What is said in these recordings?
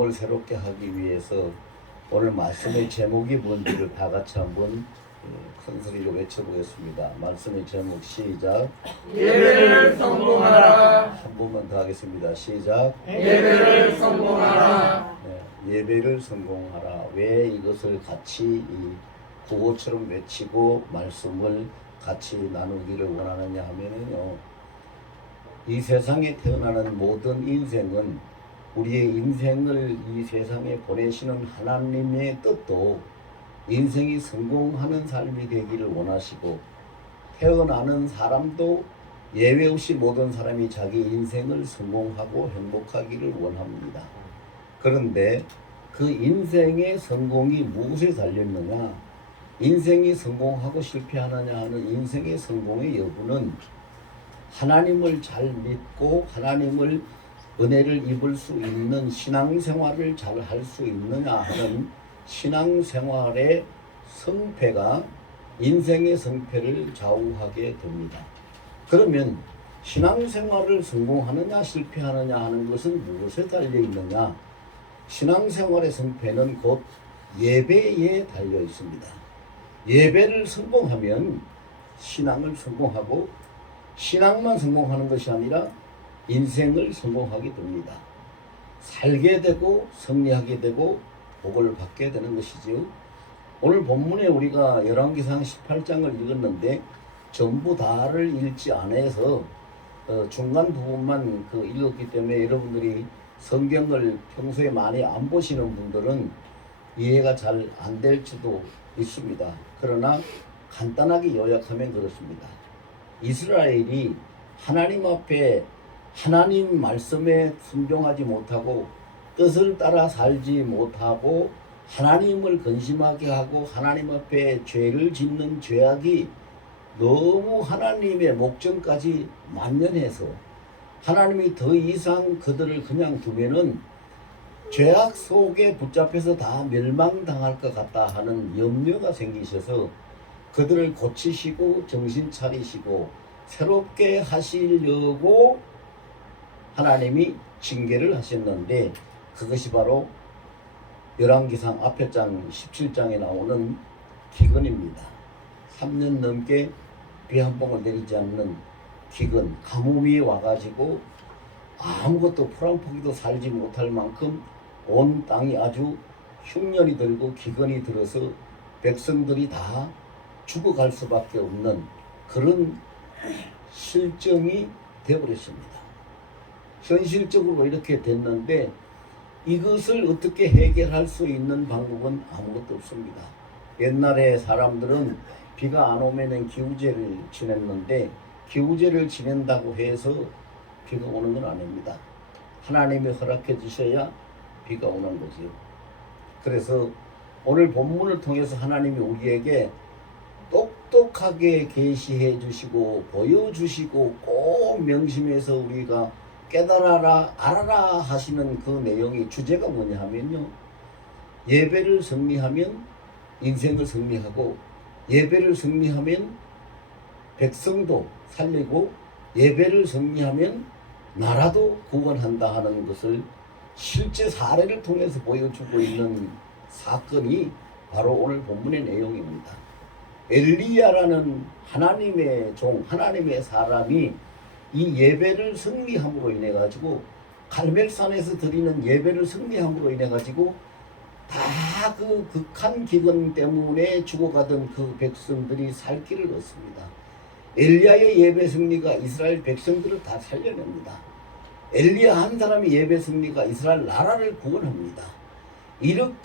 을 새롭게 하기 위해서 오늘 말씀의 제목이 뭔지를 다 같이 한번 큰 소리로 외쳐보겠습니다. 말씀의 제목 시작. 예배를 성공하라. 한 번만 더 하겠습니다. 시작. 예배를 성공하라. 예배를 성공하라. 왜 이것을 같이 구호처럼 외치고 말씀을 같이 나누기를 원하느냐 하면은요, 이 세상에 태어나는 모든 인생은 우리의 인생을 이 세상에 보내시는 하나님의 뜻도 인생이 성공하는 삶이 되기를 원하시고, 태어나는 사람도 예외 없이 모든 사람이 자기 인생을 성공하고 행복하기를 원합니다. 그런데 그 인생의 성공이 무엇에 달렸느냐, 인생이 성공하고 실패하느냐 하는 인생의 성공의 여부는 하나님을 잘 믿고 하나님을 은혜를 입을 수 있는 신앙생활을 잘 할 수 있느냐 하는 신앙생활의 성패가 인생의 성패를 좌우하게 됩니다. 그러면 신앙생활을 성공하느냐 실패하느냐 하는 것은 무엇에 달려 있느냐? 신앙생활의 성패는 곧 예배에 달려 있습니다. 예배를 성공하면 신앙을 성공하고, 신앙만 성공하는 것이 아니라 인생을 성공하게 됩니다. 살게 되고 승리하게 되고 복을 받게 되는 것이죠. 오늘 본문에 우리가 열왕기상 18장을 읽었는데 전부 다를 읽지 않아서 중간 부분만 읽었기 때문에 여러분들이 성경을 평소에 많이 안 보시는 분들은 이해가 잘 안 될지도 있습니다. 그러나 간단하게 요약하면 그렇습니다. 이스라엘이 하나님 앞에 하나님 말씀에 순종하지 못하고 뜻을 따라 살지 못하고 하나님을 근심하게 하고 하나님 앞에 죄를 짓는 죄악이 너무 하나님의 목전까지 만연해서 하나님이 더 이상 그들을 그냥 두면은 죄악 속에 붙잡혀서 다 멸망당할 것 같다 하는 염려가 생기셔서 그들을 고치시고 정신 차리시고 새롭게 하시려고 하나님이 징계를 하셨는데, 그것이 바로 열왕기상 앞에 장 17장에 나오는 기근입니다. 3년 넘게 비 한 봉을 내리지 않는 기근, 가뭄이 와가지고 아무것도 풀 한 포기도 살지 못할 만큼 온 땅이 아주 흉년이 들고 기근이 들어서 백성들이 다 죽어갈 수밖에 없는 그런 실정이 되어버렸습니다. 현실적으로 이렇게 됐는데 이것을 어떻게 해결할 수 있는 방법은 아무것도 없습니다. 옛날에 사람들은 비가 안 오면은 기우제를 지냈는데 기우제를 지낸다고 해서 비가 오는 건 아닙니다. 하나님이 허락해 주셔야 비가 오는 거지요. 그래서 오늘 본문을 통해서 하나님이 우리에게 똑똑하게 계시해 주시고 보여주시고 꼭 명심해서 우리가 깨달아라 알아라 하시는 그 내용이 주제가 뭐냐 하면요, 예배를 승리하면 인생을 승리하고, 예배를 승리하면 백성도 살리고, 예배를 승리하면 나라도 구원한다 하는 것을 실제 사례를 통해서 보여주고 있는 사건이 바로 오늘 본문의 내용입니다. 엘리야라는 하나님의 종, 하나님의 사람이 이 예배를 승리함으로 인해 가지고, 갈멜산에서 드리는 예배를 승리함으로 인해 가지고 다 그 극한 기근 때문에 죽어가던 그 백성들이 살 길을 얻습니다. 엘리야의 예배 승리가 이스라엘 백성들을 다 살려냅니다. 엘리야 한 사람의 예배 승리가 이스라엘 나라를 구원합니다. 이런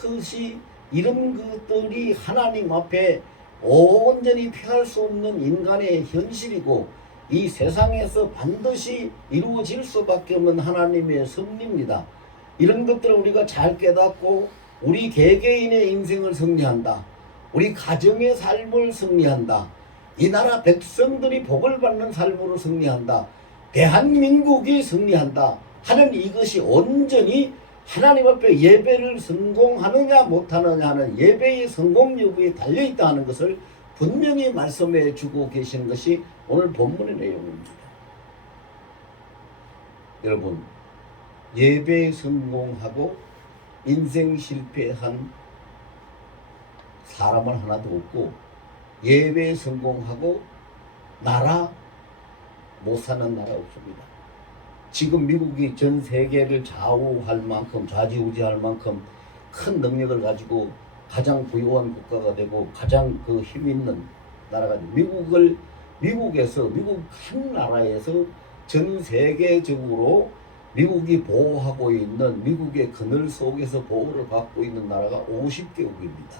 것들이 하나님 앞에 온전히 피할 수 없는 인간의 현실이고, 이 세상에서 반드시 이루어질 수밖에 없는 하나님의 섭리입니다. 이런 것들을 우리가 잘 깨닫고 우리 개개인의 인생을 승리한다, 우리 가정의 삶을 승리한다, 이 나라 백성들이 복을 받는 삶으로 승리한다, 대한민국이 승리한다 하는 이것이 온전히 하나님 앞에 예배를 성공하느냐 못하느냐 하는 예배의 성공 여부에 달려있다 하는 것을 분명히 말씀해 주고 계시는 것이 오늘 본문의 내용입니다. 여러분, 예배에 성공하고 인생 실패한 사람은 하나도 없고 예배 성공하고 나라 못 사는 나라 없습니다. 지금 미국이 전 세계를 좌우할 만큼 좌지우지할 만큼 큰 능력을 가지고 가장 부유한 국가가 되고 가장 그 힘 있는 나라가 미국에서 미국 한 나라에서 전 세계적으로 미국이 보호하고 있는 미국의 그늘 속에서 보호를 받고 있는 나라가 50개국입니다.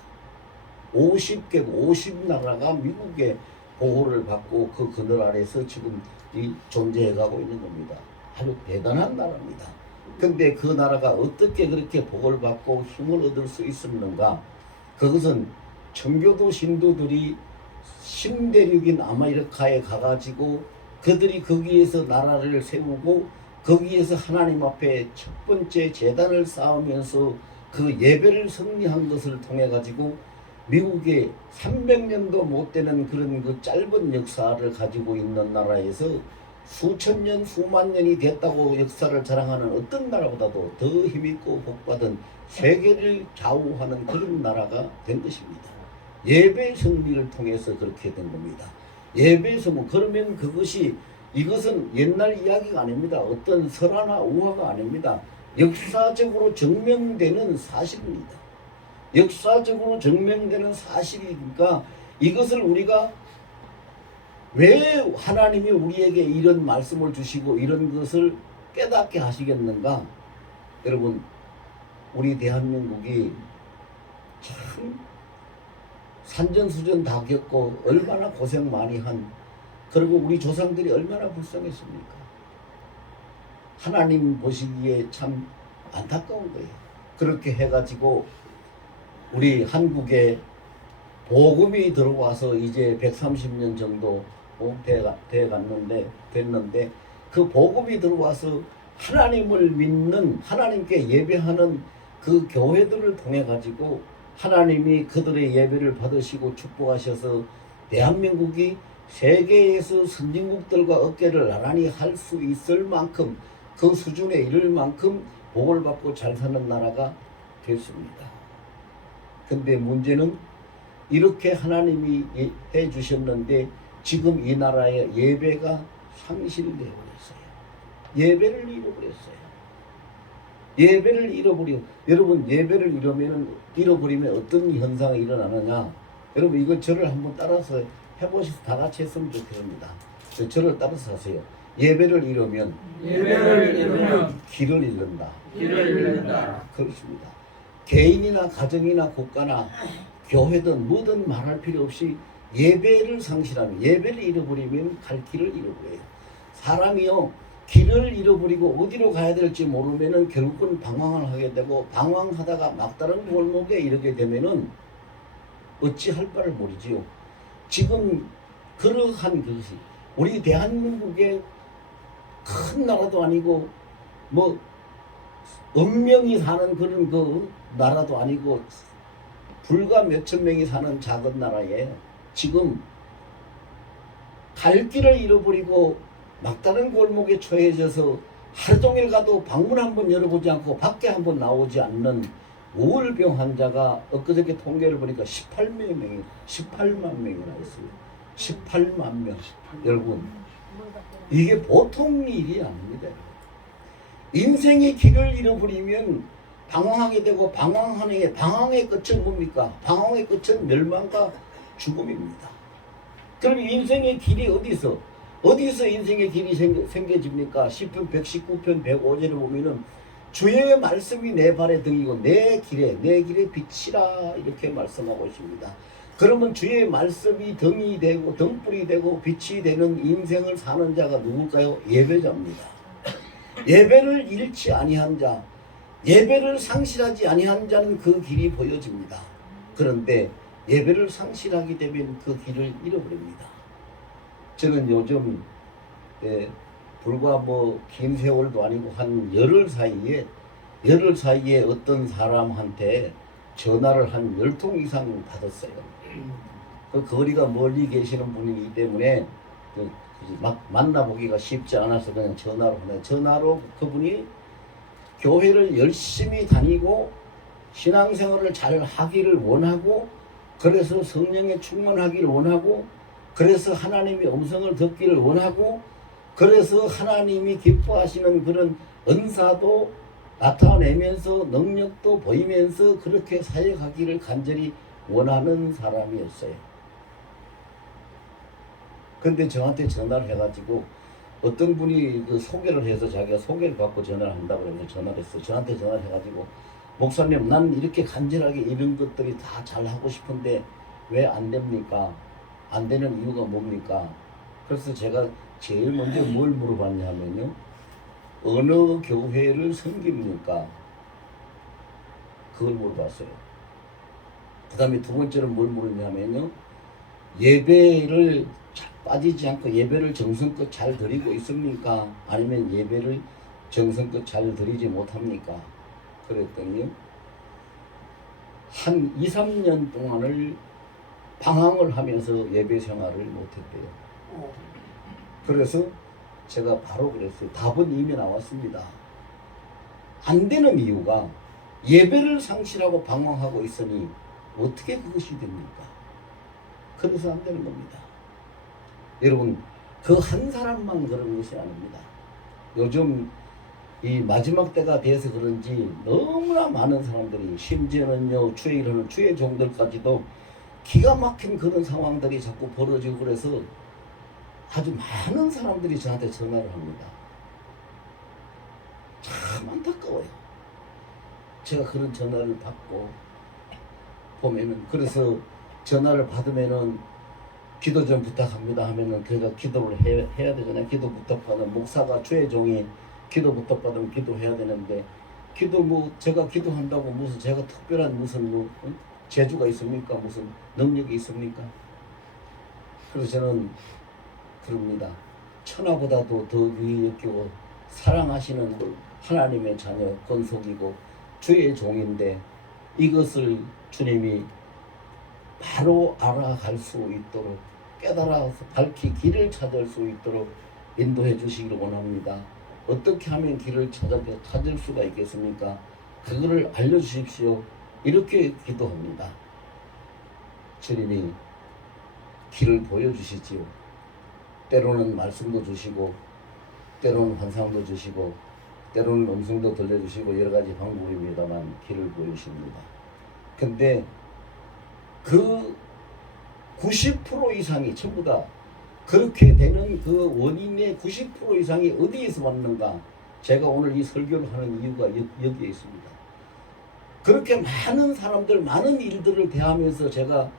50개국 50나라가 미국의 보호를 받고 그 그늘 아래서 지금 존재해 가고 있는 겁니다. 아주 대단한 나라입니다. 근데 그 나라가 어떻게 그렇게 복을 받고 힘을 얻을 수 있었는가? 그것은 청교도 신도들이 신대륙인 아메리카에 가가지고 그들이 거기에서 나라를 세우고 거기에서 하나님 앞에 첫 번째 제단을 쌓으면서 그 예배를 승리한 것을 통해 가지고 미국의 300년도 못 되는 그런 그 짧은 역사를 가지고 있는 나라에서 수천 년, 수만 년이 됐다고 역사를 자랑하는 어떤 나라보다도 더 힘있고 복받은 세계를 좌우하는 그런 나라가 된 것입니다. 예배 승리를 통해서 그렇게 된 겁니다. 예배 성공. 그러면 이것은 옛날 이야기가 아닙니다. 어떤 설화나 우화가 아닙니다. 역사적으로 증명되는 사실입니다. 역사적으로 증명되는 사실이니까 이것을 우리가 왜 하나님이 우리에게 이런 말씀을 주시고 이런 것을 깨닫게 하시겠는가? 여러분, 우리 대한민국이 참 산전수전 다 겪고 얼마나 고생 많이 한, 그리고 우리 조상들이 얼마나 불쌍했습니까? 하나님 보시기에 참 안타까운 거예요. 그렇게 해가지고 우리 한국에 복음이 들어와서 이제 130년 정도 됐는데 그 복음이 들어와서 하나님을 믿는, 하나님께 예배하는 그 교회들을 통해 가지고 하나님이 그들의 예배를 받으시고 축복하셔서 대한민국이 세계에서 선진국들과 어깨를 나란히 할 수 있을 만큼, 그 수준에 이를 만큼 복을 받고 잘 사는 나라가 됐습니다. 근데 문제는 이렇게 하나님이 해 주셨는데 지금 이 나라의 예배가 상실되어 버렸어요. 예배를 잃어버렸어요. 예배를 여러분, 예배를 잃어버리면 어떤 현상이 일어나느냐? 여러분, 이거 저를 한번 따라서 해보셔서 다 같이 했으면 좋겠습니다. 저를 따라서 하세요. 예배를 잃으면 길을 잃는다. 그렇습니다. 개인이나 가정이나 국가나 교회든 뭐든 말할 필요 없이 예배를 상실하면, 예배를 잃어버리면 갈 길을 잃어버려요. 사람이요, 길을 잃어버리고 어디로 가야 될지 모르면은 결국은 방황을 하게 되고, 방황하다가 막다른 골목에 이르게 되면은 어찌할 바를 모르지요. 지금 그러한 것이 우리 대한민국의 큰 나라도 아니고 뭐 억명이 사는 그런 그 나라도 아니고 불과 몇천 명이 사는 작은 나라에 지금 갈 길을 잃어버리고 막다른 골목에 처해져서 하루 종일 가도 방문 한번 열어보지 않고 밖에 한번 나오지 않는 우울병 환자가 엊그저께 통계를 보니까 18만 명이나 있어요. 18만 명. 여러분, 이게 보통 일이 아닙니다. 인생의 길을 잃어버리면 방황하게 되고, 방황의 끝은 뭡니까? 방황의 끝은 멸망과 죽음입니다. 그럼 인생의 길이 어디서 인생의 길이 생겨집니까? 10편 119편 105절을 보면은 주의 말씀이 내 발의 등이고 내 길에 빛이라 이렇게 말씀하고 있습니다. 그러면 주의 말씀이 등이 되고 등불이 되고 빛이 되는 인생을 사는 자가 누굴까요? 예배자입니다. 예배를 잃지 아니한 자, 예배를 상실하지 아니한 자는 그 길이 보여집니다. 그런데 예배를 상실하게 되면 그 길을 잃어버립니다. 저는 요즘 불과 긴 세월도 아니고 한 열흘 사이에 어떤 사람한테 전화를 한 10통 이상 받았어요. 그 거리가 멀리 계시는 분이기 때문에 막 만나보기가 쉽지 않아서 그냥 전화로 그분이 교회를 열심히 다니고 신앙생활을 잘 하기를 원하고, 그래서 성령에 충만하기를 원하고, 그래서 하나님의 음성을 듣기를 원하고, 그래서 하나님이 기뻐하시는 그런 은사도 나타내면서 능력도 보이면서 그렇게 사역하기를 간절히 원하는 사람이었어요. 근데 저한테 전화를 해가지고 어떤 분이 그 소개를 해서 자기가 소개를 받고 전화를 한다고 그래서 전화를 했어요. 저한테 전화를 해가지고, 목사님, 난 이렇게 간절하게 이런 것들이 다 잘하고 싶은데 왜 안 됩니까? 안 되는 이유가 뭡니까? 그래서 제가 제일 먼저 뭘 물어봤냐면요, 어느 교회를 섬깁니까? 그걸 물어봤어요. 그 다음에 두 번째로 뭘 물었냐면요, 예배를 빠지지 않고 예배를 정성껏 잘 드리고 있습니까? 아니면 예배를 정성껏 잘 드리지 못합니까? 그랬더니요, 한 2, 3년 동안을 방황을 하면서 예배 생활을 못했대요. 그래서 제가 바로 그랬어요. 답은 이미 나왔습니다. 안 되는 이유가 예배를 상실하고 방황하고 있으니 어떻게 그것이 됩니까? 그래서 안 되는 겁니다. 여러분, 그 한 사람만 그런 것이 아닙니다. 요즘 이 마지막 때가 돼서 그런지 너무나 많은 사람들이, 심지어는요, 주의 일하는 주의 종들까지도 기가 막힌 그런 상황들이 자꾸 벌어지고, 그래서 아주 많은 사람들이 저한테 전화를 합니다. 참 안타까워요. 제가 그런 전화를 받고 보면은, 그래서 전화를 받으면은 기도 좀 부탁합니다 하면은 그가 기도를 해야 되잖아요. 기도 부탁받은 목사가, 주의 종이 기도 부탁받으면 기도해야 되는데, 기도 뭐 제가 기도한다고 무슨 제가 특별한 무슨 뭐 재주가 있습니까? 무슨 능력이 있습니까? 그래서 저는 그럽니다. 천하보다도 더 귀히 여기고 사랑하시는 하나님의 자녀 권속이고 주의 종인데, 이것을 주님이 바로 알아갈 수 있도록, 깨달아서 밝히 길을 찾을 수 있도록 인도해 주시기를 원합니다. 어떻게 하면 길을 찾을 수가 있겠습니까? 그거를 알려주십시오. 이렇게 기도합니다. 주님이 길을 보여주시지요. 때로는 말씀도 주시고, 때로는 환상도 주시고, 때로는 음성도 들려주시고, 여러 가지 방법입니다만 길을 보여주십니다. 근데 그 90% 이상이 전부 다 그렇게 되는 그 원인의 90% 이상이 어디에서 왔는가? 제가 오늘 이 설교를 하는 이유가 여기에 있습니다. 그렇게 많은 사람들, 많은 일들을 대하면서 제가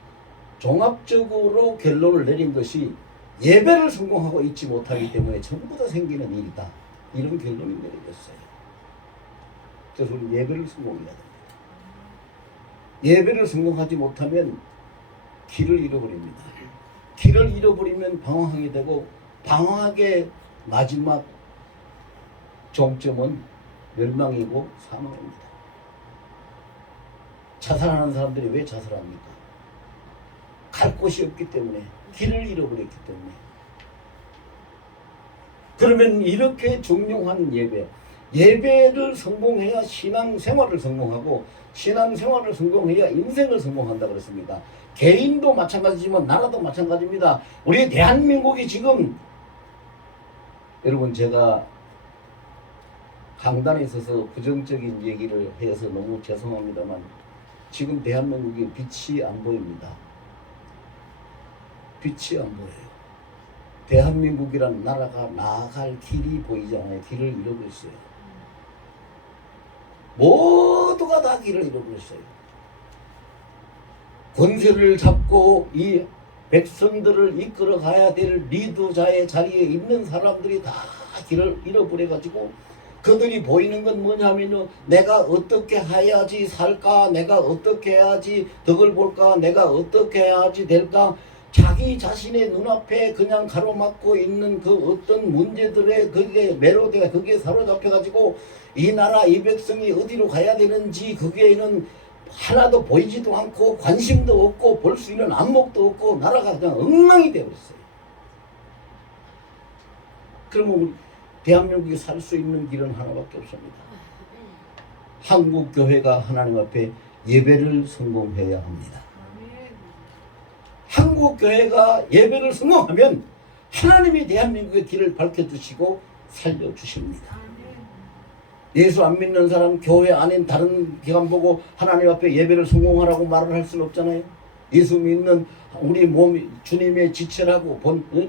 종합적으로 결론을 내린 것이, 예배를 성공하고 있지 못하기 때문에 전부 다 생기는 일이다, 이런 결론이 내려졌어요. 그래서 우리 예배를 성공해야 됩니다. 예배를 성공하지 못하면 길을 잃어버립니다. 길을 잃어버리면 방황하게 되고, 방황의 마지막 종점은 멸망이고 사망입니다. 자살하는 사람들이 왜 자살합니까? 갈 곳이 없기 때문에, 길을 잃어버렸기 때문에. 그러면 이렇게 중요한 예배를 성공해야 신앙생활을 성공하고, 신앙생활을 성공해야 인생을 성공한다 그랬습니다. 개인도 마찬가지지만 나라도 마찬가지입니다. 우리 대한민국이 지금, 여러분, 제가 강단에 있어서 부정적인 얘기를 해서 너무 죄송합니다만, 지금 대한민국에 빛이 안 보입니다. 빛이 안 보여요. 대한민국이란 나라가 나아갈 길이 보이지 않아요. 길을 잃어버렸어요. 모두가 다 길을 잃어버렸어요. 권세를 잡고 이 백성들을 이끌어 가야 될 리더자의 자리에 있는 사람들이 다 길을 잃어버려가지고, 그들이 보이는 건 뭐냐면요, 내가 어떻게 해야지 살까, 내가 어떻게 해야지 덕을 볼까, 내가 어떻게 해야지 될까, 자기 자신의 눈앞에 그냥 가로막고 있는 그 어떤 문제들에 그게 매료되어 그게 사로잡혀가지고, 이 나라 이 백성이 어디로 가야 되는지 그게는 하나도 보이지도 않고 관심도 없고 볼 수 있는 안목도 없고, 나라가 그냥 엉망이 되어버렸어요. 그러면 우리 대한민국이 살 수 있는 길은 하나밖에 없습니다. 한국 교회가 하나님 앞에 예배를 성공해야 합니다. 한국 교회가 예배를 성공하면 하나님이 대한민국의 길을 밝혀주시고 살려주십니다. 예수 안 믿는 사람 교회 아닌 다른 기관 보고 하나님 앞에 예배를 성공하라고 말을 할 수는 없잖아요. 예수 믿는 우리 몸 주님의 지체라고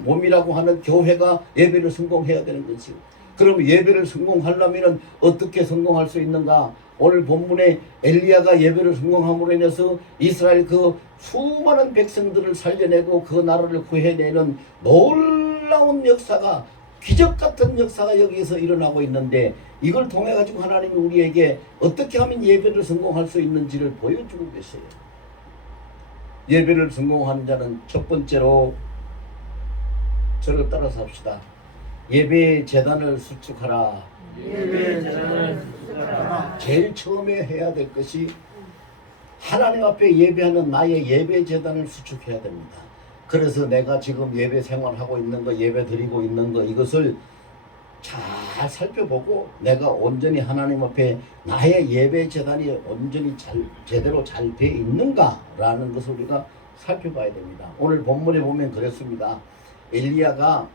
몸이라고 하는 교회가 예배를 성공해야 되는 거지. 그럼 예배를 성공하려면 어떻게 성공할 수 있는가? 오늘 본문에 엘리야가 예배를 성공함으로 인해서 이스라엘 그 수많은 백성들을 살려내고 그 나라를 구해내는 놀라운 역사가, 기적 같은 역사가 여기에서 일어나고 있는데, 이걸 통해 가지고 하나님이 우리에게 어떻게 하면 예배를 성공할 수 있는지를 보여주고 계세요. 예배를 성공하는 자는 첫 번째로 저를 따라서 합시다. 예배 재단을 수축하라. 예배 재단을 수축하라. 제일 처음에 해야 될 것이 하나님 앞에 예배하는 나의 예배 재단을 수축해야 됩니다. 그래서 내가 지금 예배 생활하고 있는 거, 예배 드리고 있는 거, 이것을 잘 살펴보고 내가 온전히 하나님 앞에 나의 예배 재단이 온전히 제대로 잘 돼 있는가라는 것을 우리가 살펴봐야 됩니다. 오늘 본문에 보면 그랬습니다. 엘리야가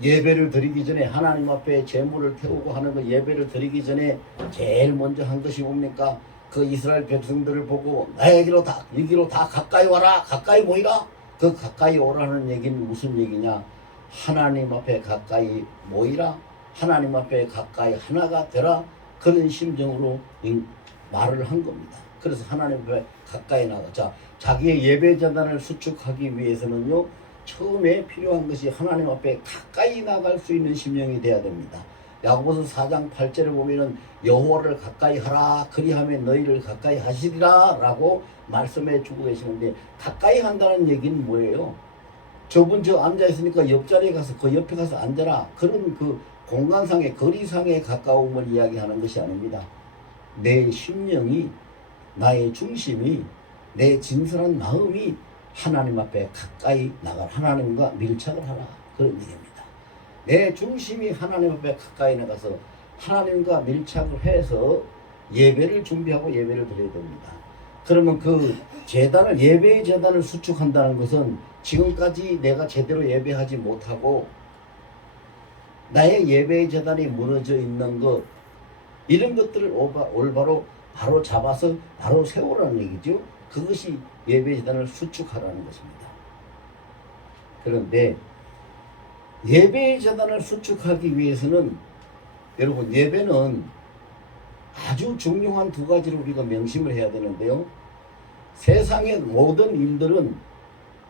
예배를 드리기 전에 하나님 앞에 제물을 태우고 하는 그 예배를 드리기 전에 제일 먼저 한 것이 뭡니까? 그 이스라엘 백성들을 보고 나에게로 다, 여기로 다 가까이 와라, 가까이 모이라. 그 가까이 오라는 얘기는 무슨 얘기냐? 하나님 앞에 가까이 모이라, 하나님 앞에 가까이 하나가 되라, 그런 심정으로 말을 한 겁니다. 그래서 하나님 앞에 가까이 나가. 자, 자기의 예배 재단을 수축하기 위해서는요, 처음에 필요한 것이 하나님 앞에 가까이 나갈 수 있는 심령이 돼야 됩니다. 야고보서 4장 8절에 보면은 여호와를 가까이 하라, 그리하면 너희를 가까이 하시리라 라고 말씀해 주고 계시는데, 가까이 한다는 얘기는 뭐예요? 저분 저 앉아있으니까 옆자리에 가서 그 옆에 가서 앉아라, 그런 그 공간상의 거리상의 가까움을 이야기하는 것이 아닙니다. 내 심령이, 나의 중심이, 내 진솔한 마음이 하나님 앞에 가까이 나가, 하나님과 밀착을 하라, 그런 얘기입니다. 내 중심이 하나님 앞에 가까이 나가서 하나님과 밀착을 해서 예배를 준비하고 예배를 드려야 됩니다. 그러면 그 재단을, 예배의 재단을 수축한다는 것은 지금까지 내가 제대로 예배하지 못하고 나의 예배의 재단이 무너져 있는 것, 이런 것들을 올바로 바로 잡아서 바로 세우라는 얘기죠. 그것이 예배 재단을 수축하라는 것입니다. 그런데 예배의 재단을 수축하기 위해서는, 여러분, 예배는 아주 중요한 두 가지를 우리가 명심을 해야 되는데요. 세상의 모든 일들은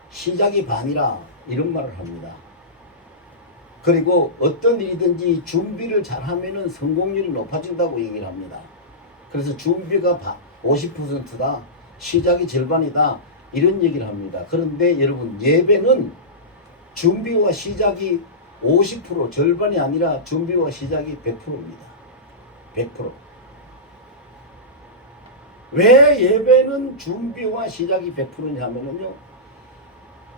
시작이 반이라, 이런 말을 합니다. 그리고 어떤 일이든지 준비를 잘하면 성공률이 높아진다고 얘기를 합니다. 그래서 준비가 50%다, 시작이 절반이다, 이런 얘기를 합니다. 그런데 여러분, 예배는 준비와 시작이 50%, 절반이 아니라 준비와 시작이 100%입니다. 100%. 왜 예배는 준비와 시작이 100%냐면요,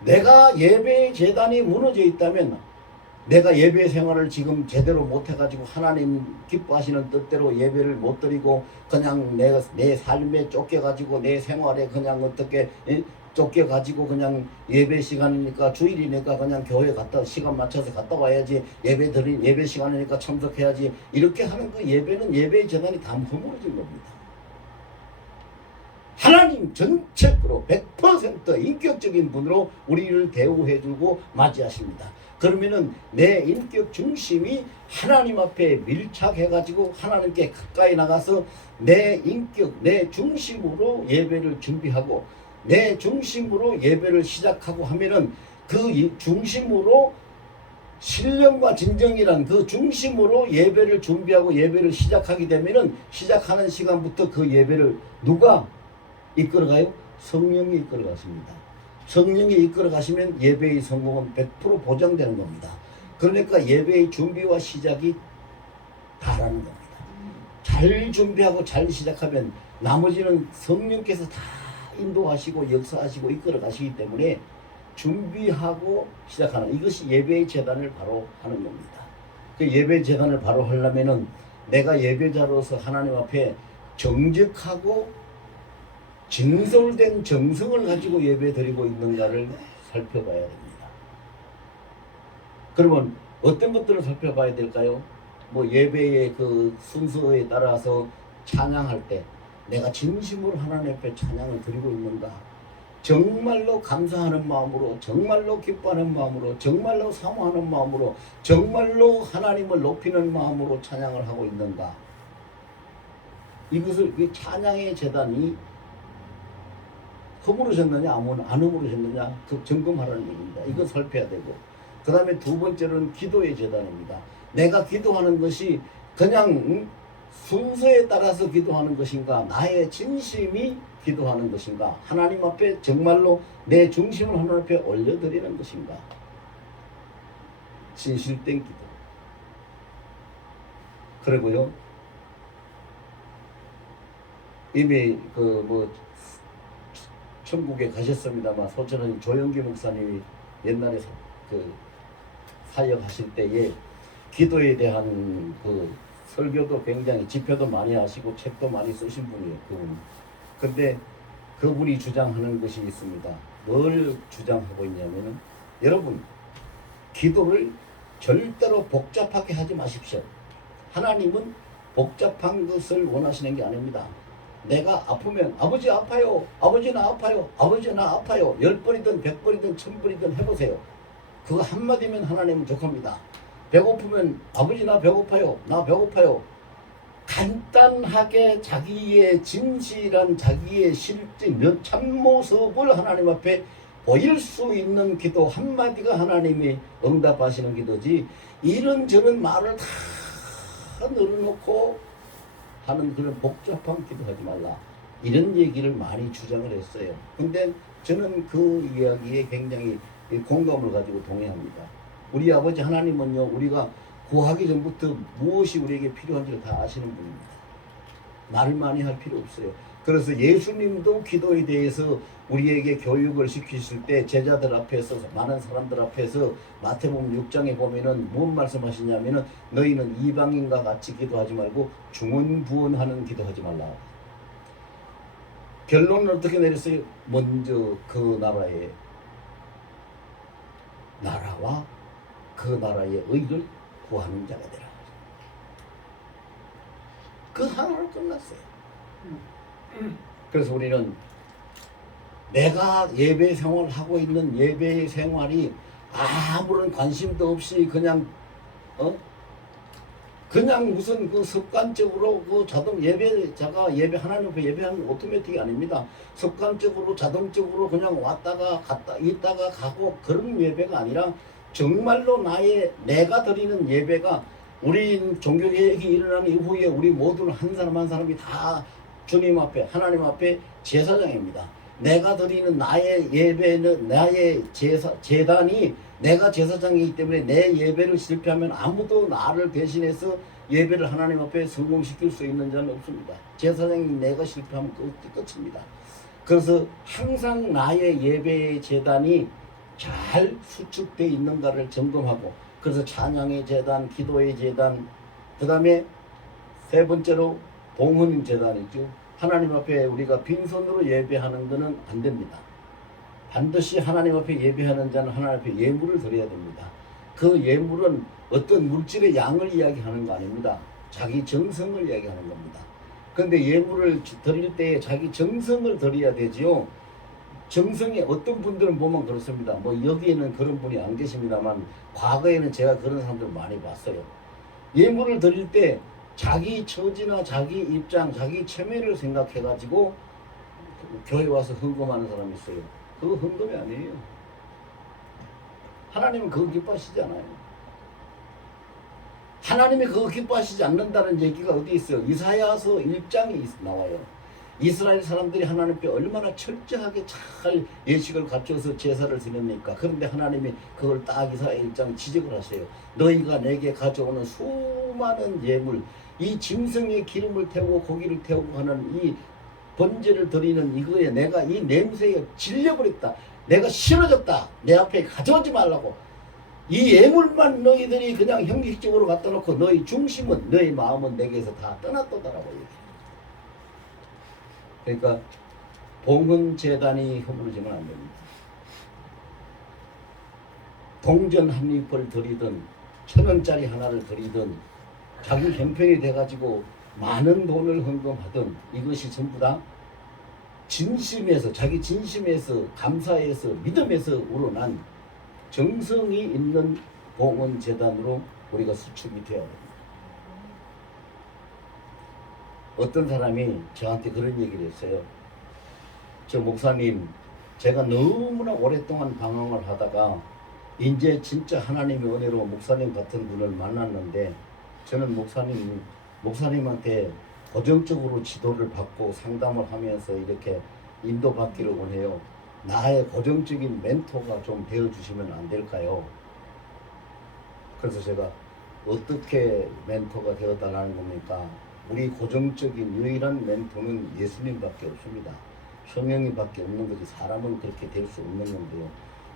내가 예배의 재단이 무너져 있다면, 내가 예배 생활을 지금 제대로 못해가지고 하나님 기뻐하시는 뜻대로 예배를 못 드리고 그냥 내 삶에 쫓겨가지고 내 생활에 그냥 어떻게 쫓겨가지고 그냥 예배 시간이니까, 주일이니까 그냥 교회 갔다 시간 맞춰서 갔다 와야지, 예배 시간이니까 참석해야지, 이렇게 하는 그 예배는, 예배의 재단이 다 허물어진 겁니다. 하나님 전체적으로 100% 인격적인 분으로 우리를 대우해주고 맞이하십니다. 그러면은 내 인격 중심이 하나님 앞에 밀착해가지고 하나님께 가까이 나가서 내 인격, 내 중심으로 예배를 준비하고 내 중심으로 예배를 시작하고 하면은 그 중심으로 신령과 진정이란 그 중심으로 예배를 준비하고 예배를 시작하게 되면은 시작하는 시간부터 그 예배를 누가 이끌어가요? 성령이 이끌어가십니다. 성령이 이끌어가시면 예배의 성공은 100% 보장되는 겁니다. 그러니까 예배의 준비와 시작이 다라는 겁니다. 잘 준비하고 잘 시작하면 나머지는 성령께서 다 인도하시고 역사하시고 이끌어가시기 때문에 준비하고 시작하는, 이것이 예배의 재단을 바로 하는 겁니다. 그 예배 재단을 바로 하려면은 내가 예배자로서 하나님 앞에 정직하고 진솔된 정성을 가지고 예배 드리고 있는가를 살펴봐야 됩니다. 그러면 어떤 것들을 살펴봐야 될까요? 뭐 예배의 그 순서에 따라서 찬양할 때 내가 진심으로 하나님 앞에 찬양을 드리고 있는가, 정말로 감사하는 마음으로, 정말로 기뻐하는 마음으로, 정말로 사모하는 마음으로, 정말로 하나님을 높이는 마음으로 찬양을 하고 있는가, 이것을 이 찬양의 제단이 허물으셨느냐 안 허물으셨느냐 그 점검하라는 얘기입니다. 이거 살펴야 되고, 그 다음에 두 번째로는 기도의 제단입니다. 내가 기도하는 것이 그냥 순서에 따라서 기도하는 것인가, 나의 진심이 기도하는 것인가, 하나님 앞에 정말로 내 중심을 하나님 앞에 올려드리는 것인가, 진실된 기도. 그리고요, 이미 천국에 가셨습니다만 소천은 조영기 목사님이 옛날에 사역하실 때에 기도에 대한 그 설교도 굉장히 집회도 많이 하시고 책도 많이 쓰신 분이에요. 그분. 근데 그분이 주장하는 것이 있습니다. 뭘 주장하고 있냐면은, 여러분 기도를 절대로 복잡하게 하지 마십시오. 하나님은 복잡한 것을 원하시는 게 아닙니다. 내가 아프면 아버지 아파요, 아버지 나 아파요, 아버지 나 아파요 10번이든 100번이든 1000번이든 해보세요. 그거 한마디면 하나님은 족합니다. 배고프면 아버지 나 배고파요, 나 배고파요. 간단하게 자기의 진실한 자기의 실제 참모습을 하나님 앞에 보일 수 있는 기도 한마디가 하나님이 응답하시는 기도지, 이런저런 말을 다 늘어놓고 하는 그런 복잡한 기도하지 말라, 이런 얘기를 많이 주장을 했어요. 근데 저는 그 이야기에 굉장히 공감을 가지고 동의합니다. 우리 아버지 하나님은요, 우리가 구하기 전부터 무엇이 우리에게 필요한지를 다 아시는 분입니다. 말을 많이 할 필요 없어요. 그래서 예수님도 기도에 대해서 우리에게 교육을 시키실 때 제자들 앞에서, 많은 사람들 앞에서 마태복음 6장에 보면은 무슨 말씀하시냐면은, 너희는 이방인과 같이 기도하지 말고 중언부언하는 기도하지 말라. 결론은 어떻게 내렸어요? 먼저 그 나라와 그 나라의 의를 구하는 자가 되라. 그 하나로 끝났어요. 그래서 우리는 내가 예배 생활을 하고 있는 예배 생활이 아무런 관심도 없이 그냥 무슨 그 습관적으로 그 자동 예배자가 하나님 앞에 예배하는 오토매틱이 아닙니다. 습관적으로 자동적으로 그냥 왔다가 갔다 있다가 가고 그런 예배가 아니라, 정말로 내가 드리는 예배가, 우리 종교개혁이 일어난 이후에 우리 모두는 한 사람 한 사람이 다 주님 앞에, 하나님 앞에 제사장입니다. 내가 드리는 나의 예배는, 나의 제단이 내가 제사장이기 때문에 내 예배를 실패하면 아무도 나를 대신해서 예배를 하나님 앞에 성공시킬 수 있는 자는 없습니다. 제사장이 내가 실패하면 끝입니다. 그래서 항상 나의 예배의 제단이 잘 수축되어 있는가를 점검하고, 그래서 찬양의 제단, 기도의 제단, 그 다음에 세 번째로 봉헌 제단이죠. 하나님 앞에 우리가 빈손으로 예배하는 것은 안 됩니다. 반드시 하나님 앞에 예배하는 자는 하나님 앞에 예물을 드려야 됩니다. 그 예물은 어떤 물질의 양을 이야기하는 거 아닙니다. 자기 정성을 이야기하는 겁니다. 그런데 예물을 드릴 때 자기 정성을 드려야 되지요. 정성이 어떤 분들은 보면 그렇습니다. 뭐 여기에는 그런 분이 안 계십니다만, 과거에는 제가 그런 사람들 많이 봤어요. 예물을 드릴 때 자기 처지나 자기 입장, 자기 체면을 생각해가지고 교회 와서 헌금하는 사람이 있어요. 그거 헌금이 아니에요. 하나님은 그거 기뻐하시지 않아요. 하나님이 그거 기뻐하시지 않는다는 얘기가 어디 있어요? 이사야서 1장에 나와요. 이스라엘 사람들이 하나님께 얼마나 철저하게 잘 예식을 갖춰서 제사를 드립니까? 그런데 하나님이 그걸 딱 이사야 1장 지적을 하세요. 너희가 내게 가져오는 수많은 예물, 이 짐승의 기름을 태우고 고기를 태우고 하는 이 번제를 드리는 이거에 내가 이 냄새에 질려버렸다. 내가 싫어졌다. 내 앞에 가져오지 말라고. 이 예물만 너희들이 그냥 형식적으로 갖다 놓고 너희 중심은, 너희 마음은 내게서 다 떠났다라고 얘기해요. 그러니까 봉헌재단이 허물어지면 안 됩니다. 동전 한 잎을 드리든 1,000원짜리 하나를 드리든 자기 형편이 돼가지고 많은 돈을 헌금하든 이것이 전부 다 진심에서, 자기 진심에서, 감사에서, 믿음에서 우러난 정성이 있는 봉헌재단으로 우리가 수축이 되어야 됩니다. 어떤 사람이 저한테 그런 얘기를 했어요. 저 목사님, 제가 너무나 오랫동안 방황을 하다가 이제 진짜 하나님의 은혜로 목사님 같은 분을 만났는데, 저는 목사님한테 고정적으로 지도를 받고 상담을 하면서 이렇게 인도받기를 원해요. 나의 고정적인 멘토가 좀 되어주시면 안 될까요? 그래서 제가 어떻게 멘토가 되어달라는 겁니까? 우리 고정적인 유일한 멘토는 예수님밖에 없습니다. 성령님밖에 없는 거지 사람은 그렇게 될 수 없는 건데요.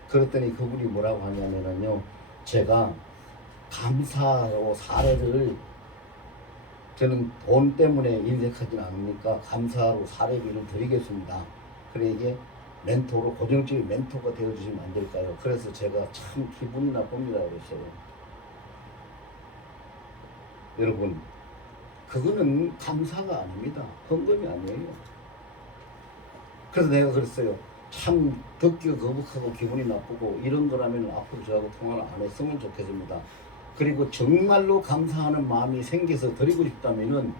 그랬더니 그분이 뭐라고 하냐면요, 제가 감사로 사례를, 저는 돈 때문에 인색하지는 않으니까 감사로 사례비를 드리겠습니다. 그래 이게 멘토로, 고정적인 멘토가 되어주시면 안 될까요? 그래서 제가 참 기분이 나쁩니다 그랬어요. 여러분, 그거는 감사가 아닙니다. 헌금이 아니에요. 그래서 내가 그랬어요. 참 듣기가 거북하고 기분이 나쁘고 이런 거라면 앞으로 저하고 통화를 안 했으면 좋겠습니다. 그리고 정말로 감사하는 마음이 생겨서 드리고 싶다면은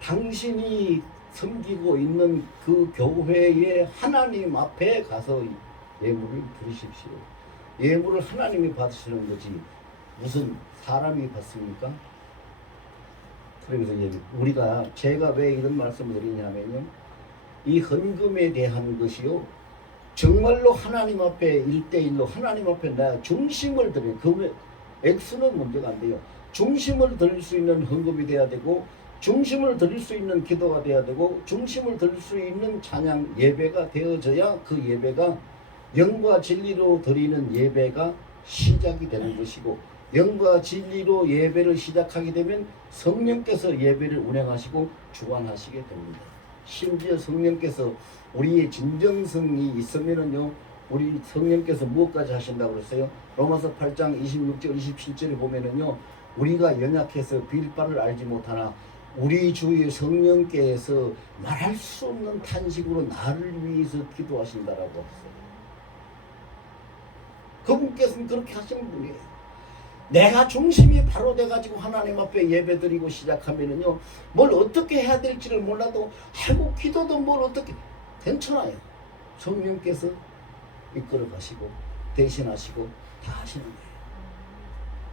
당신이 섬기고 있는 그 교회의 하나님 앞에 가서 예물을 드리십시오. 예물을 하나님이 받으시는 거지 무슨 사람이 받습니까? 그러면서 우리가, 제가 왜 이런 말씀을 드리냐면요, 이 헌금에 대한 것이요, 정말로 하나님 앞에 1대1로 하나님 앞에 내가 중심을 드리는, 그 액수는 문제가 안 돼요. 중심을 드릴 수 있는 헌금이 돼야 되고, 중심을 드릴 수 있는 기도가 돼야 되고, 중심을 드릴 수 있는 찬양 예배가 되어져야 그 예배가 영과 진리로 드리는 예배가 시작이 되는 것이고, 영과 진리로 예배를 시작하게 되면 성령께서 예배를 운행하시고 주관하시게 됩니다. 심지어 성령께서 우리의 진정성이 있으면은요, 우리 성령께서 무엇까지 하신다고 그랬어요? 로마서 8장 26절 27절에 보면은요, 우리가 연약해서 빌 바를 알지 못하나 우리 주의 성령께서 말할 수 없는 탄식으로 나를 위해서 기도하신다라고 했어요. 그분께서는 그렇게 하시는 분이에요. 내가 중심이 바로 돼가지고 하나님 앞에 예배드리고 시작하면은요, 뭘 어떻게 해야 될지를 몰라도, 아이고 기도도 뭘 어떻게, 괜찮아요. 성령께서 이끌어 가시고 대신하시고 다 하시는 거예요.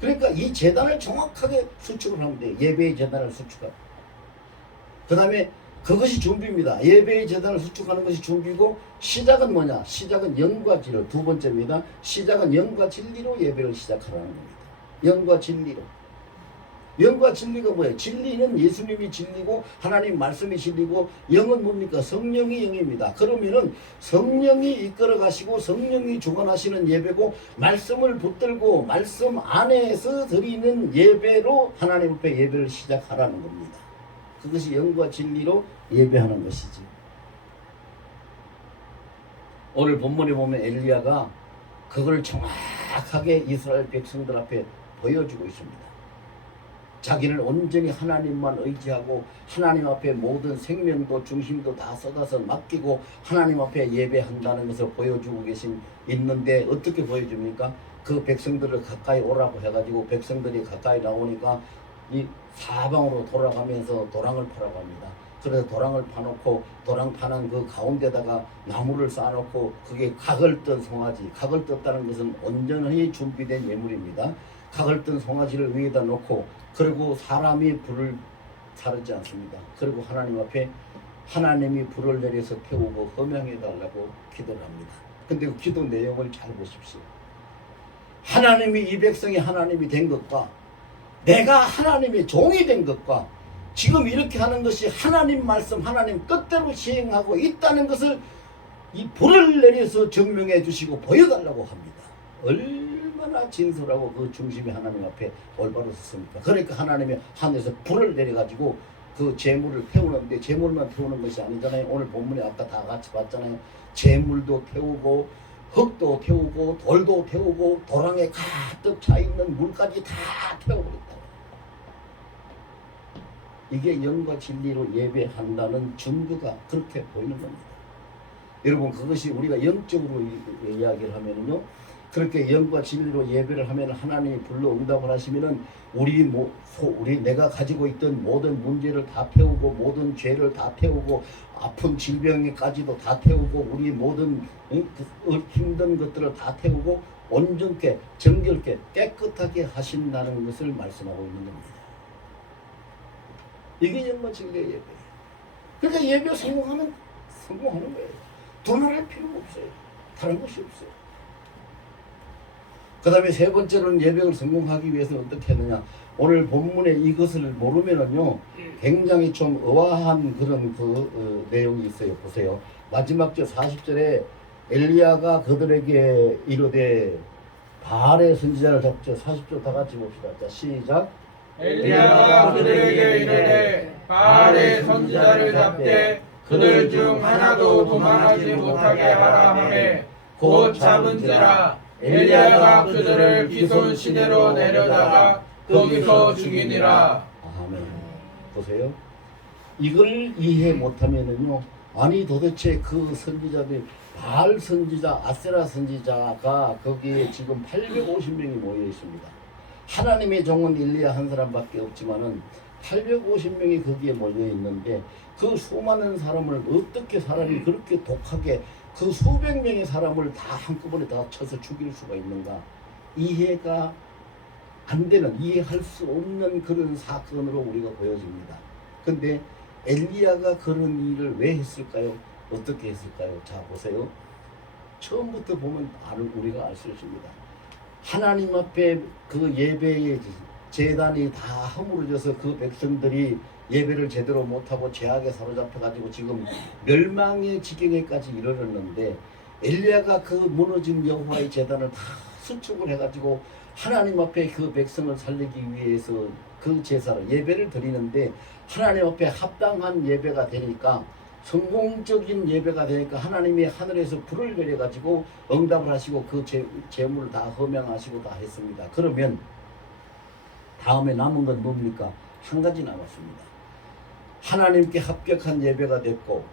그러니까 이 재단을 정확하게 수축을 하면 돼요. 예배의 재단을 수축하고, 그 다음에 그것이 준비입니다. 예배의 재단을 수축하는 것이 준비고, 시작은 뭐냐? 시작은 영과 진리로, 두 번째입니다. 시작은 영과 진리로 예배를 시작하라는 겁니다. 영과 진리로. 영과 진리가 뭐예요? 진리는 예수님이 진리고 하나님 말씀이 진리고, 영은 뭡니까? 성령이 영입니다. 그러면은 성령이 이끌어 가시고 성령이 주관하시는 예배고, 말씀을 붙들고 말씀 안에서 드리는 예배로 하나님 앞에 예배를 시작하라는 겁니다. 그것이 영과 진리로 예배하는 것이지. 오늘 본문에 보면 엘리야가 그걸 정확하게 이스라엘 백성들 앞에 보여주고 있습니다. 자기는 온전히 하나님만 의지하고 하나님 앞에 모든 생명도 중심도 다 쏟아서 맡기고 하나님 앞에 예배한다는 것을 보여주고 있는데, 어떻게 보여줍니까? 그 백성들을 가까이 오라고 해가지고 백성들이 가까이 나오니까 이 사방으로 돌아가면서 도랑을 파라고 합니다. 그래서 도랑을 파놓고 도랑 파는 그 가운데다가 나무를 쌓아놓고, 그게 각을 뜬 송아지, 각을 떴다는 것은 온전히 준비된 예물입니다. 각을 뜬 송아지를 위에다 놓고, 그리고 사람이 불을 사르지 않습니다. 그리고 하나님 앞에 하나님이 불을 내려서 태우고 허명해 달라고 기도를 합니다. 근데 그 기도 내용을 잘 보십시오. 하나님이, 이 백성이 하나님이 된 것과 내가 하나님의 종이 된 것과 지금 이렇게 하는 것이 하나님 말씀, 하나님 뜻대로 시행하고 있다는 것을 이 불을 내려서 증명해 주시고 보여달라고 합니다. 얼마나 진솔하고 그 중심이 하나님 앞에 올바로 섰습니까? 그러니까 하나님의 하늘에서 불을 내려가지고 그 재물을 태우는데 재물만 태우는 것이 아니잖아요. 오늘 본문에 아까 다 같이 봤잖아요. 재물도 태우고 흙도 태우고 돌도 태우고 도랑에 가득 차 있는 물까지 다 태워버렸다. 이게 영과 진리로 예배한다는 증거가 그렇게 보이는 겁니다. 여러분, 그것이 우리가 영적으로 이야기를 하면은요, 그렇게 영과 진리로 예배를 하면 하나님이 불러 응답을 하시면은 우리 내가 가지고 있던 모든 문제를 다 태우고 모든 죄를 다 태우고 아픈 질병까지도 다 태우고 우리 모든 힘든 것들을 다 태우고 온전케 정결케 깨끗하게 하신다는 것을 말씀하고 있는 겁니다. 이게 영과 진리의 예배예요. 그러니까 예배 성공하는 거예요. 두말할 필요가 없어요. 다른 것이 없어요. 그 다음에 세 번째로는 예배를 성공하기 위해서 어떻게 하느냐. 오늘 본문에 이것을 모르면은요, 굉장히 좀 의아한 그런 내용이 있어요. 보세요. 마지막 절 40절에 엘리야가 그들에게 이르되 바알의 선지자를 잡죠. 40절 다 같이 봅시다. 자, 시작. 엘리야가 그들에게 이르되 바알의 선지자를 잡되 그들 중 하나도 도망하지 못하게 하라 하매 곧 잡은지라. 엘리야가 그들을 기손 시내로 내려다가 거기서 죽이니라. 아멘. 보세요. 이걸 이해 못하면은요, 아니 도대체 그 선지자들 바알 선지자, 아세라 선지자가 거기에 지금 850명이 모여 있습니다. 하나님의 종은 엘리야 한 사람밖에 없지만은 850명이 거기에 모여 있는데 그 수많은 사람을 어떻게 사람이 그렇게 독하게 그 수백 명의 사람을 다 한꺼번에 다 쳐서 죽일 수가 있는가? 이해가 안 되는, 이해할 수 없는 그런 사건으로 우리가 보여집니다. 근데 엘리야가 그런 일을 왜 했을까요? 어떻게 했을까요? 자, 보세요. 처음부터 보면 우리가 알 수 있습니다. 하나님 앞에 그 예배의 제단이 다 허물어져서 그 백성들이 예배를 제대로 못하고 죄악에 사로잡혀가지고 지금 멸망의 지경에까지 이르렀는데, 엘리야가 그 무너진 여호와의 제단을 다 수축을 해가지고 하나님 앞에 그 백성을 살리기 위해서 그 제사를 예배를 드리는데, 하나님 앞에 합당한 예배가 되니까, 성공적인 예배가 되니까 하나님이 하늘에서 불을 내려가지고 응답을 하시고 그 재물을 다 허명하시고 다 했습니다. 그러면 다음에 남은 건 뭡니까? 한 가지 남았습니다. 하나님께 합격한 예배가 됐고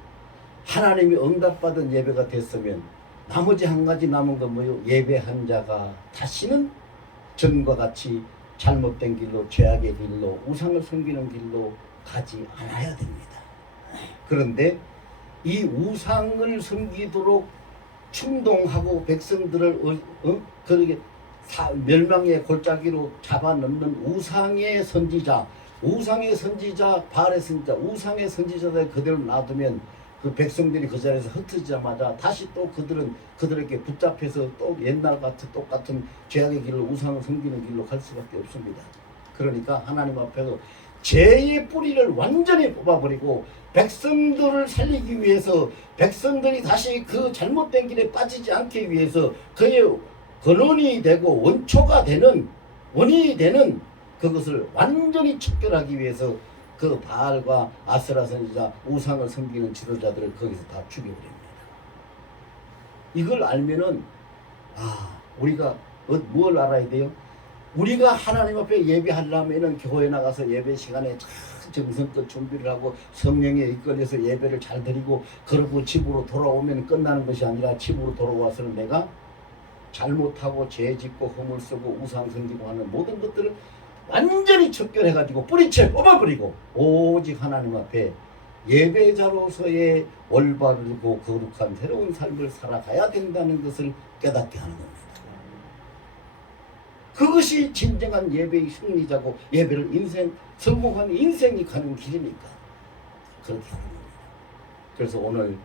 하나님이 응답받은 예배가 됐으면 나머지 한 가지 남은 건 뭐예요? 예배한 자가 다시는 전과 같이 잘못된 길로, 죄악의 길로, 우상을 섬기는 길로 가지 않아야 됩니다. 그런데 이 우상을 섬기도록 충동하고 백성들을 그렇게 멸망의 골짜기로 잡아넣는 우상의 선지자 바알의 선지자, 우상의 선지자들 그대로 놔두면 그 백성들이 그 자리에서 흩어지자마자 다시 또 그들에게 붙잡혀서 또 옛날 같은 똑같은 죄악의 길로, 우상을 섬기는 길로 갈 수밖에 없습니다. 그러니까 하나님 앞에서 죄의 뿌리를 완전히 뽑아버리고 백성들을 살리기 위해서, 백성들이 다시 그 잘못된 길에 빠지지 않기 위해서 그의 근원이 되고 원인이 되는 그것을 완전히 척결하기 위해서 그 바알과 아세라 선지자, 우상을 섬기는 지도자들을 거기서 다 죽여버립니다. 이걸 알면은 우리가 뭘 알아야 돼요? 우리가 하나님 앞에 예배하려면은 교회 나가서 예배 시간에 정성껏 준비를 하고 성령에 이끌려서 예배를 잘 드리고 그러고 집으로 돌아오면 끝나는 것이 아니라 집으로 돌아와서는 내가 잘못하고 죄 짓고 허물 쓰고 우상 섬기고 하는 모든 것들을 완전히 척결해가지고 뿌리채 뽑아버리고 오직 하나님 앞에 예배자로서의 올바르고 거룩한 새로운 삶을 살아가야 된다는 것을 깨닫게 하는 겁니다. 그것이 진정한 예배의 승리자고 예배를 성공한 인생이 가는 길이니까 그렇게 하는 겁니다. 그래서 오늘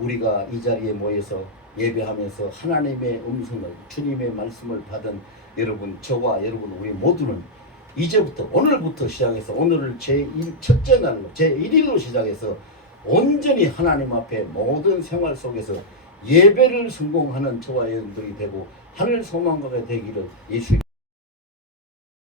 우리가 이 자리에 모여서 예배하면서 하나님의 음성을, 주님의 말씀을 받은 여러분, 저와 여러분 우리 모두는 이제부터, 오늘부터 시작해서 오늘을 첫째 날로 제1일로 시작해서 온전히 하나님 앞에 모든 생활 속에서 예배를 성공하는 저와 여러분들이 되고 하늘 소망가가 되기를 예수